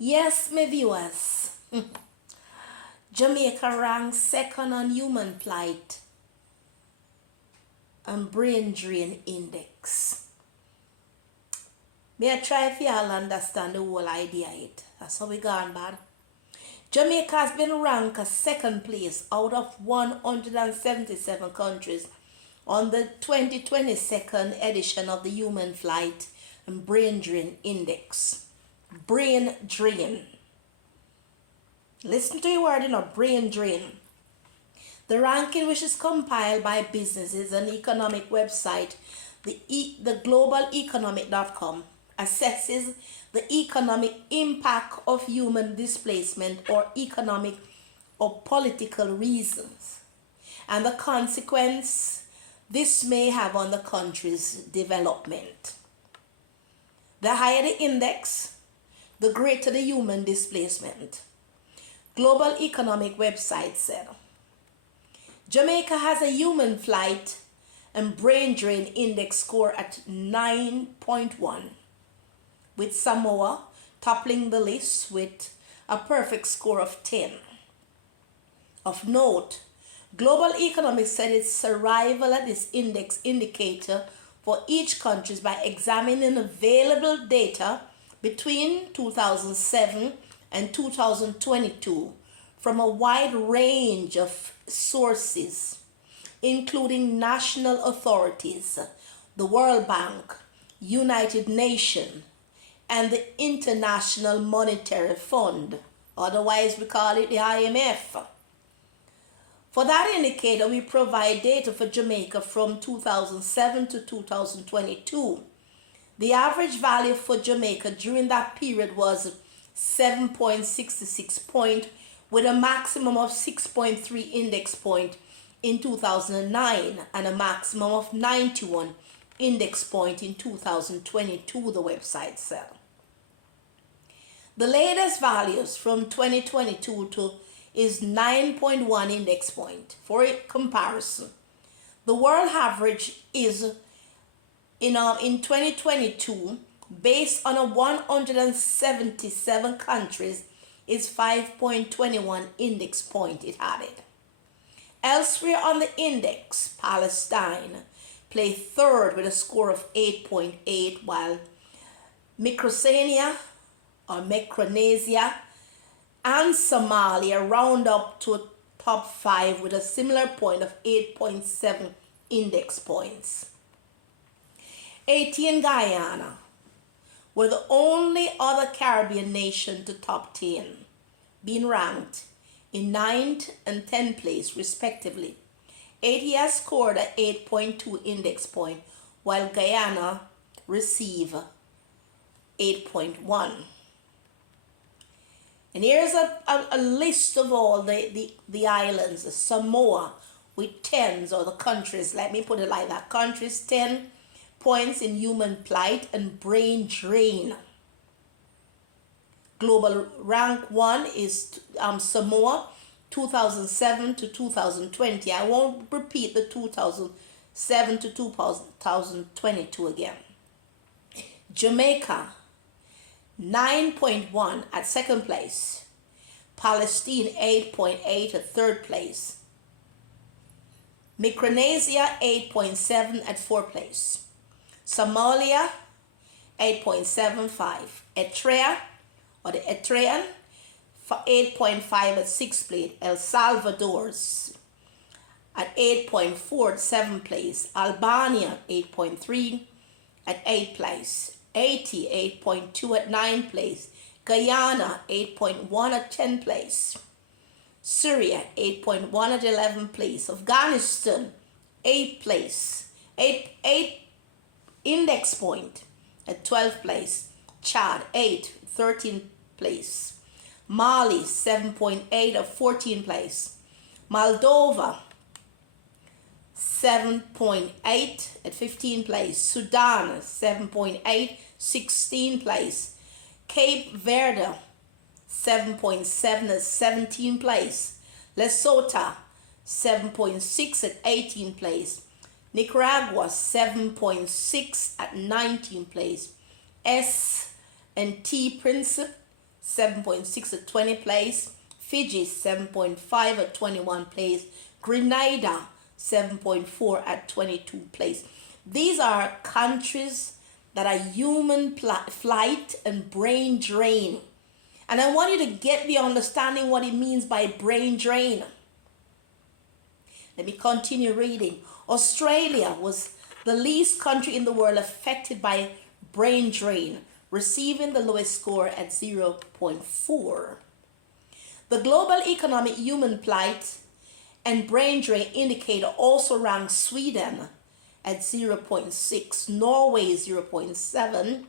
Yes, my viewers. Jamaica ranks second on human plight and brain drain index. May I try if y'all understand the whole idea it. That's how we gone bad. Jamaica has been ranked as second place out of 177 countries on the 2022 edition of the Human Flight and Brain Drain Index. Brain drain. Listen to your word, brain drain. The ranking, which is compiled by businesses and economic website, the globaleconomic.com, assesses the economic impact of human displacement or economic or political reasons and the consequence this may have on the country's development. The higher the index, the greater the human displacement. Global Economic website said, Jamaica has a human flight and brain drain index score at 9.1, with Samoa toppling the list with a perfect score of 10. Of note, Global Economics said its arrival at this index indicator for each country by examining available data between 2007 and 2022 from a wide range of sources, including national authorities, the World Bank, United Nations, and the International Monetary Fund, otherwise we call it the IMF. For that indicator, we provide data for Jamaica from 2007 to 2022. The average value for Jamaica during that period was 7.66 point, with a maximum of 6.3 index point in 2009 and a maximum of 91 index point in 2022, the website said. The latest values from 2022 to is 9.1 index point. For comparison, the world average is in 2022, based on a 177 countries, is 5.21 index point, it added. Elsewhere on the index, Palestine placed third with a score of 8.8, while Micronesia and Somalia round up to a top 5 with a similar point of 8.7 index points. Haiti and Guyana were the only other Caribbean nation to top 10, being ranked in 9th and 10th place respectively. Haiti has scored an 8.2 index point, while Guyana received 8.1. And here's a list of all the islands, the Samoa with 10s, or the countries, let me put it like that, countries 10 points in human plight and brain drain. Global rank 1 is Samoa 2007 to 2020. I won't repeat the 2007 to 2022 again. Jamaica 9.1 at second place. Palestine 8.8 at third place. Micronesia 8.7 at fourth place. Somalia 8.75. Eritrea, or the Eritrean, 8.5 at sixth place. El Salvador's at 8.4 at seventh place. Albania 8.3 at eighth place. Haiti 8.2 at ninth place. Guyana 8.1 at 10th place. Syria 8.1 at 11th place. Afghanistan 8th place. 8 index point at 12th place. Chad 13th place. Mali 7.8 at 14th place. Moldova 7.8 at 15th place. Sudan 7.8, 16th place. Cape Verde 7.7 at 17th place. Lesotho 7.6 at 18th place. Nicaragua 7.6 at 19th place. S&T Principe 7.6 at 20 place. Fiji 7.5 at 21 place. Grenada 7.4 at 22 place. These are countries that are human flight and brain drain. And I want you to get the understanding what it means by brain drain. Let me continue reading. Australia was the least country in the world affected by brain drain, receiving the lowest score at 0.4. The Global Economic Human Plight and Brain Drain Indicator also ranks Sweden at 0.6, Norway 0.7,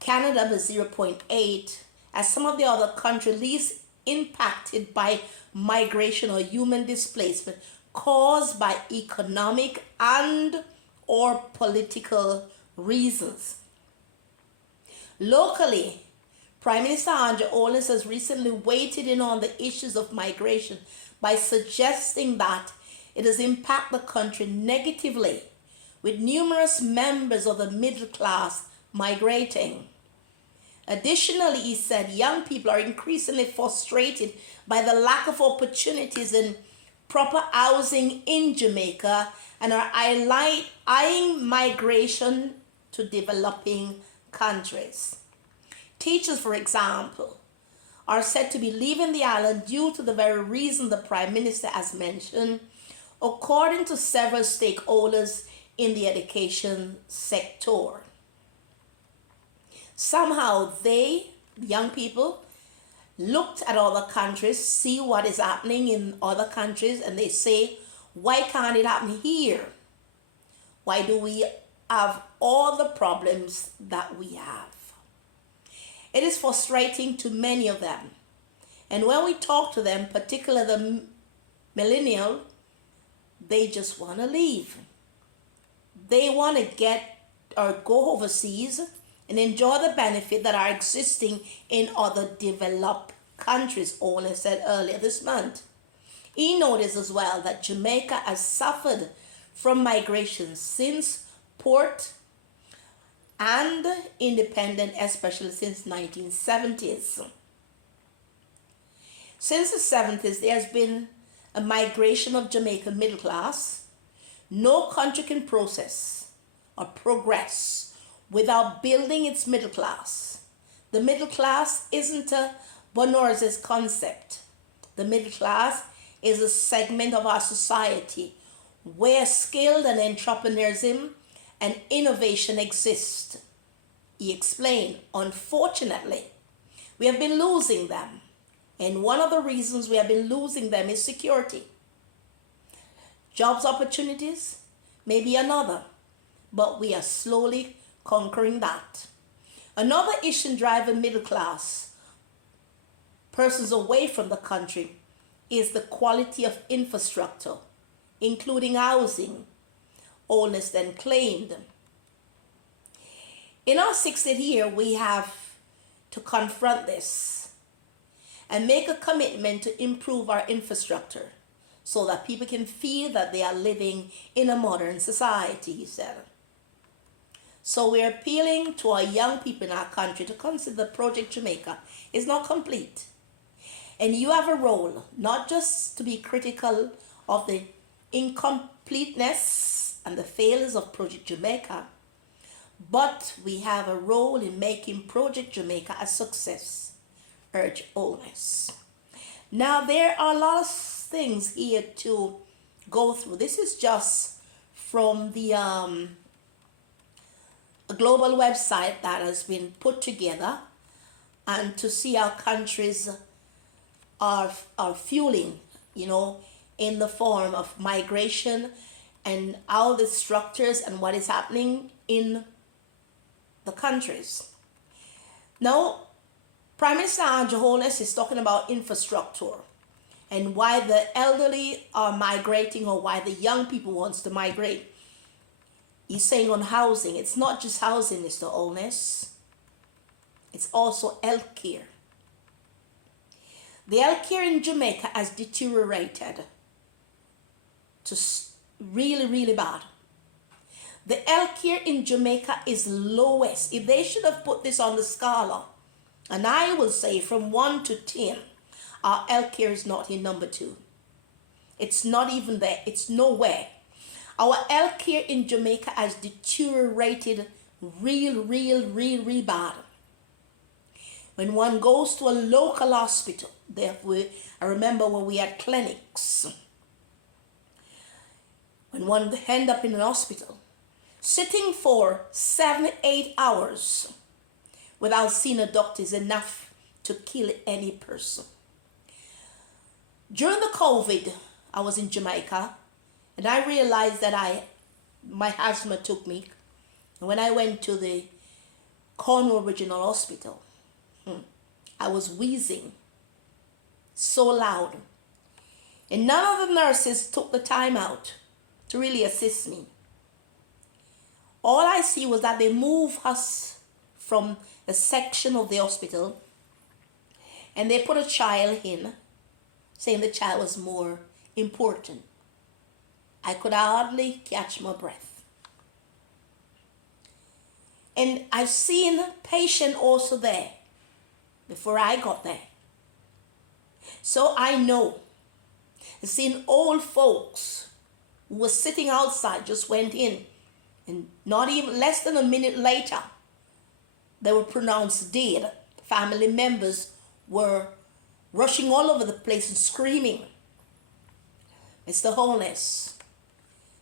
Canada was 0.8, as some of the other countries least impacted by migration or human displacement caused by economic and or political reasons. Locally, Prime Minister Andrew Holness has recently weighed in on the issues of migration by suggesting that it has impacted the country negatively, with numerous members of the middle class migrating. Additionally, he said young people are increasingly frustrated by the lack of opportunities and proper housing in Jamaica and are eyeing migration to developing countries. Teachers, for example, are said to be leaving the island due to the very reason the Prime Minister has mentioned, according to several stakeholders in the education sector. Somehow they, young people, looked at other countries, see what is happening in other countries, and they say, why can't it happen here? Why do we have all the problems that we have? It is frustrating to many of them. And when we talk to them, particularly the millennial, they just want to leave. They want to get or go overseas and enjoy the benefit that are existing in other developed countries, Owen said earlier this month. He noticed as well that Jamaica has suffered from migration since port and independent, especially since 1970s. Since the 70s, there has been a migration of Jamaican middle class. No country can process or progress without building its middle class. The middle class isn't a Bonors's concept. The middle class is a segment of our society where skill and entrepreneurship and innovation exist. He explained, unfortunately, we have been losing them. And one of the reasons we have been losing them is security. Jobs opportunities may be another, but we are slowly conquering that. Another issue driving middle class persons away from the country is the quality of infrastructure, including housing, Holness then claimed. In our 60th year, we have to confront this and make a commitment to improve our infrastructure so that people can feel that they are living in a modern society, he said. So we're appealing to our young people in our country to consider Project Jamaica is not complete. And you have a role, not just to be critical of the incompleteness and the failures of Project Jamaica, but we have a role in making Project Jamaica a success, urged Holness. Now, there are a lot of things here to go through. This is just from the global website that has been put together, and to see how countries are fueling, in the form of migration and how the structures and what is happening in the countries. Now, Prime Minister Andrew Holness is talking about infrastructure and why the elderly are migrating, or why the young people wants to migrate. He's saying on housing, it's not just housing, Mr. Holness. It's also healthcare. The healthcare in Jamaica has deteriorated to really, really bad. The healthcare in Jamaica is lowest. If they should have put this on the scala And I will say from 1 to 10, our healthcare is not in number 2. It's not even there. It's nowhere. Our healthcare in Jamaica has deteriorated real bad. When one goes to a local hospital, I remember when we had clinics, when one end up in an hospital, sitting for 7-8 hours without seeing a doctor is enough to kill any person. During the COVID, I was in Jamaica, and I realized that my asthma took me. And when I went to the Cornwall Regional Hospital, I was wheezing so loud. And none of the nurses took the time out to really assist me. All I see was that they moved us from a section of the hospital and they put a child in, saying the child was more important. I could hardly catch my breath. And I've seen patient also there before I got there. So I know. I've seen old folks who were sitting outside, just went in, and not even less than a minute later, they were pronounced dead. Family members were rushing all over the place and screaming. Mr. Holness,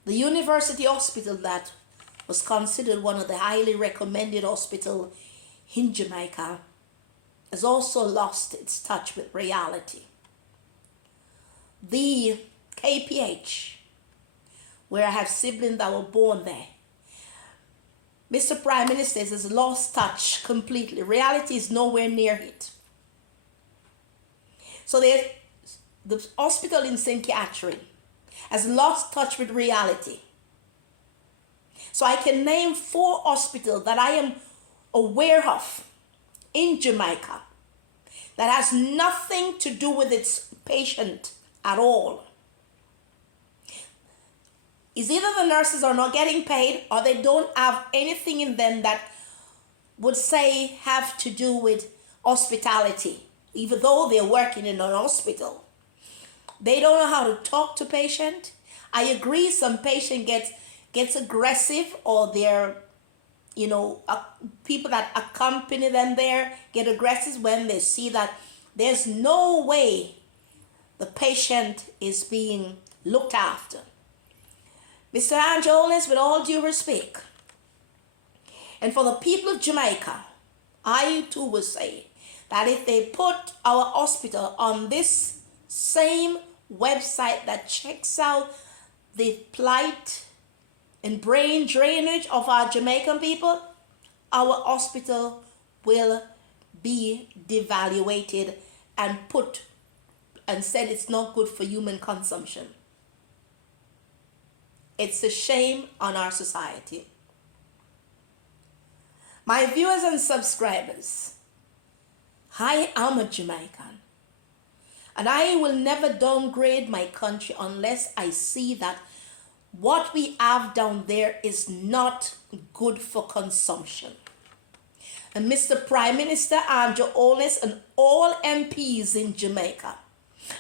the university hospital that was considered one of the highly recommended hospitals in Jamaica, has also lost its touch with reality. The KPH, where I have siblings that were born there, Mr. Prime Minister has lost touch completely. Reality is nowhere near it. So the hospital in St. Catherine has lost touch with reality. So I can name 4 hospitals that I am aware of in Jamaica that has nothing to do with its patient at all. Is either the nurses are not getting paid or they don't have anything in them that would say have to do with hospitality, even though they're working in an hospital. They don't know how to talk to patient. I agree some patient gets aggressive, or they're, people that accompany them there get aggressive when they see that there's no way the patient is being looked after. Mr. Angeles, with all due respect, and for the people of Jamaica, I too will say that if they put our hospital on this same website that checks out the plight and brain drainage of our Jamaican people, our hospital will be devaluated and said it's not good for human consumption. It's a shame on our society. My viewers and subscribers, I am a Jamaican, and I will never downgrade my country unless I see that what we have down there is not good for consumption. And Mr. Prime Minister Andrew Holness and all MPs in Jamaica,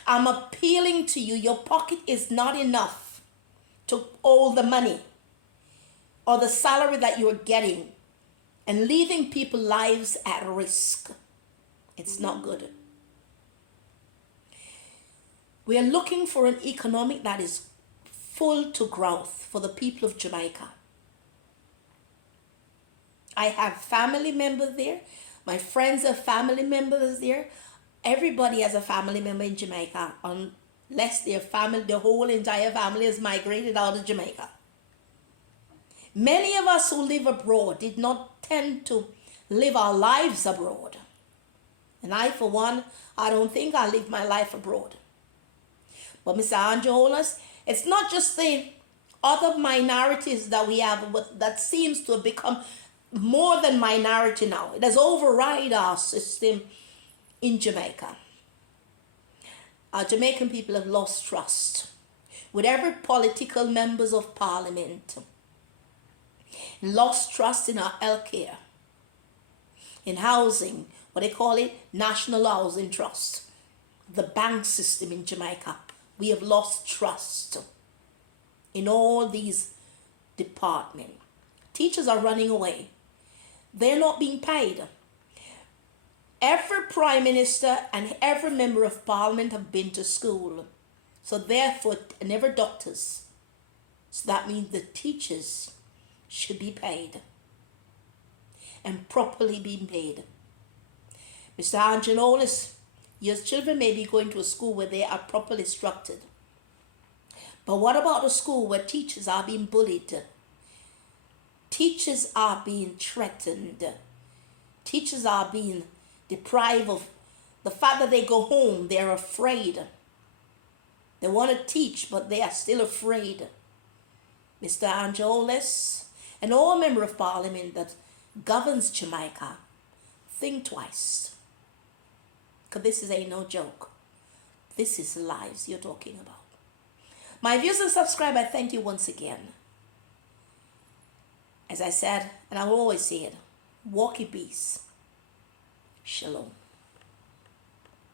I'm appealing to you. Your pocket is not enough to hold the money or the salary that you're getting and leaving people's lives at risk. It's not good. We are looking for an economic that is full to growth for the people of Jamaica. I have family members there. My friends have family members there. Everybody has a family member in Jamaica, unless their whole entire family has migrated out of Jamaica. Many of us who live abroad did not tend to live our lives abroad. And I, for one, I don't think I live my life abroad. But Mr. Andrew Holness, it's not just the other minorities that we have, but that seems to have become more than minority now. It has override our system in Jamaica. Our Jamaican people have lost trust with every political members of parliament, lost trust in our healthcare, in housing. what they call it, National Housing Trust, the bank system in Jamaica. We have lost trust in all these departments. Teachers are running away. They're not being paid. Every prime minister and every member of parliament have been to school. So therefore, and every doctors. So that means the teachers should be paid and properly be paid. Mr. Angenolis, your children may be going to a school where they are properly structured. But what about a school where teachers are being bullied? Teachers are being threatened. Teachers are being deprived of the fact that they go home. They're afraid. They want to teach, but they are still afraid. Mr. Angeles and all member of parliament that governs Jamaica, think twice. Because this ain't no joke. This is lives you're talking about. My viewers and subscribers, I thank you once again. As I said, and I will always say it, walk in peace. Shalom.